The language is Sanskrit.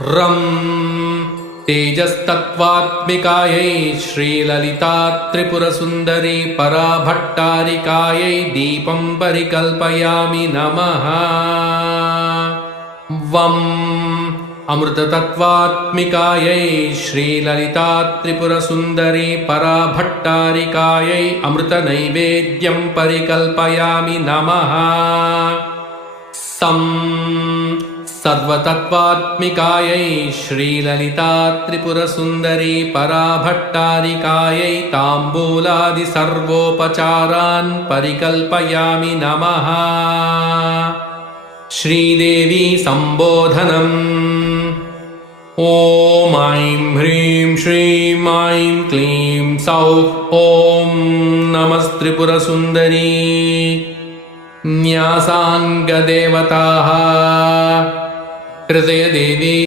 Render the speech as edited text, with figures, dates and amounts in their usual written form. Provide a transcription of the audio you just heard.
रं तेजस्तत्त्वात्मिकायै श्रीललिता त्रिपुरसुन्दरी पराभट्टारिकायै दीपं परिकल्पयामि नमः। वं अमृततत्त्वात्मिकायै श्रीललिता त्रिपुरसुन्दरी पराभट्टारिकायै अमृतनैवेद्यं परिकल्पयामि नमः। सं सर्वतत्त्वात्मिकायै श्रीललिता त्रिपुरसुन्दरी पराभट्टारिकायै ताम्बूलादिसर्वोपचारान् परिकल्पयामि नमः। श्रीदेवी सम्बोधनम्। ॐ ऐं ह्रीं श्रीं ऐं क्लीं सौः ॐ नमस्त्रिपुरसुन्दरी। न्यासाङ्गदेवताः हृदयदेवी